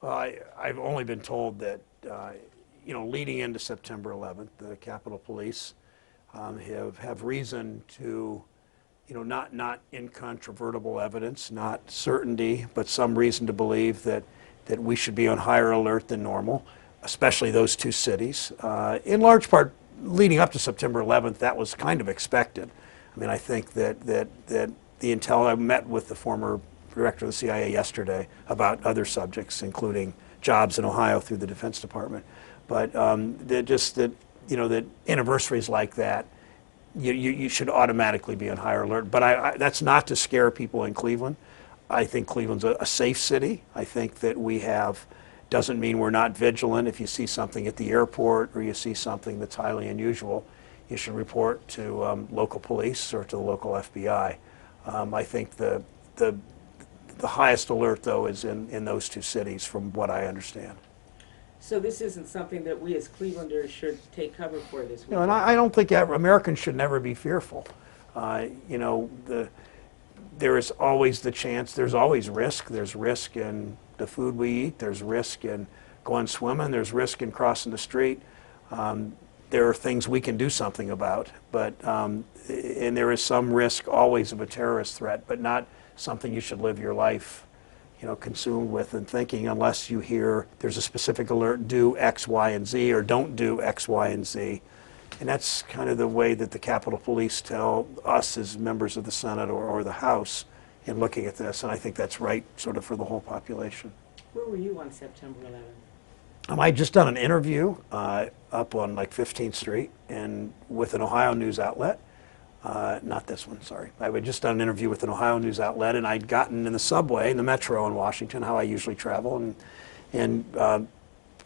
Well, I've only been told that, leading into September 11th, the Capitol Police have reason to, not incontrovertible evidence, not certainty, but some reason to believe that we should be on higher alert than normal, especially those two cities. In large part, leading up to September 11th, that was kind of expected. I mean, I think that the intel, I met with the former director of the CIA yesterday about other subjects, including jobs in Ohio through the Defense Department. But that anniversaries like that, you should automatically be on higher alert. But that's not to scare people in Cleveland. I think Cleveland's a safe city. I think that we have, doesn't mean we're not vigilant. If you see something at the airport or you see something that's highly unusual, you should report to local police or to the local FBI. I think the highest alert, though, is in those two cities, from what I understand. So this isn't something that we as Clevelanders should take cover for this weekend? And I don't think Americans should never be fearful. You know, there is always the chance, there's always risk. There's risk in the food we eat. There's risk in going swimming. There's risk in crossing the street. There are things we can do something about. But, and there is some risk always of a terrorist threat, but not something you should live your life, consumed with and thinking, unless you hear there's a specific alert, do X, Y, and Z, or don't do X, Y, and Z. And that's kind of the way that the Capitol Police tell us as members of the Senate or the House in looking at this, and I think that's right sort of for the whole population. Where were you on September 11th? I just done an interview up on like 15th Street and with an Ohio news outlet. Not this one, sorry. I had just done an interview with an Ohio news outlet, and I'd gotten in the subway, in the metro in Washington, how I usually travel, and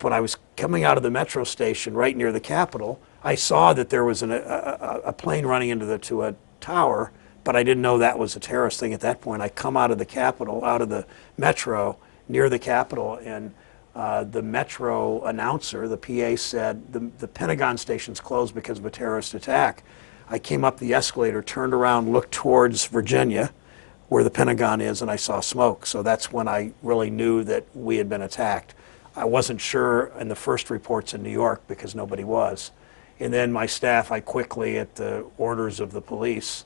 when I was coming out of the metro station right near the Capitol, I saw that there was a plane running into a tower, but I didn't know that was a terrorist thing at that point. I come out of the Capitol, out of the metro, near the Capitol, and the metro announcer, the PA, said the Pentagon station's closed because of a terrorist attack. I came up the escalator, turned around, looked towards Virginia, where the Pentagon is, and I saw smoke. So that's when I really knew that we had been attacked. I wasn't sure in the first reports in New York because nobody was. And then my staff, I quickly, at the orders of the police,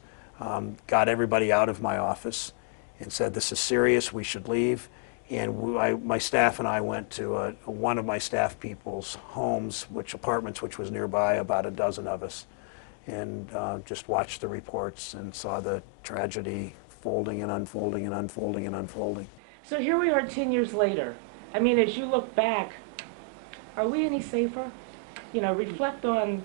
got everybody out of my office and said, this is serious, we should leave. And my staff and I went to one of my staff people's homes, apartments, which was nearby, about a dozen of us, and just watched the reports and saw the tragedy folding and unfolding and unfolding and unfolding. So here we are 10 years later. I mean, as you look back, are we any safer? Reflect on...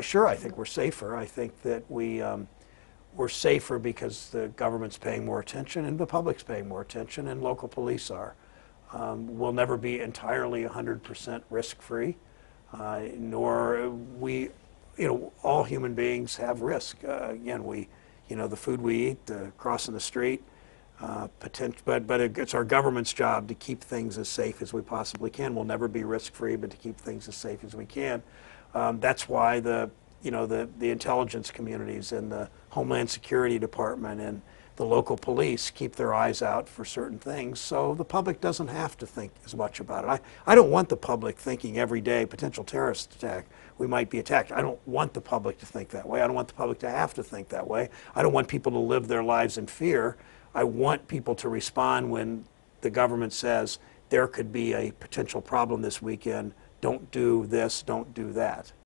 Sure, I think we're safer. I think that we're safer because the government's paying more attention and the public's paying more attention and local police are. We'll never be entirely 100% risk-free, nor we, all human beings have risk. Again, the food we eat, crossing the street, but it's our government's job to keep things as safe as we possibly can. We'll never be risk-free, but to keep things as safe as we can. That's why the intelligence communities and the Homeland Security Department and the local police keep their eyes out for certain things, so the public doesn't have to think as much about it. I don't want the public thinking every day, potential terrorist attack, we might be attacked. I don't want the public to think that way. I don't want the public to have to think that way. I don't want people to live their lives in fear. I want people to respond when the government says there could be a potential problem this weekend. Don't do this, don't do that.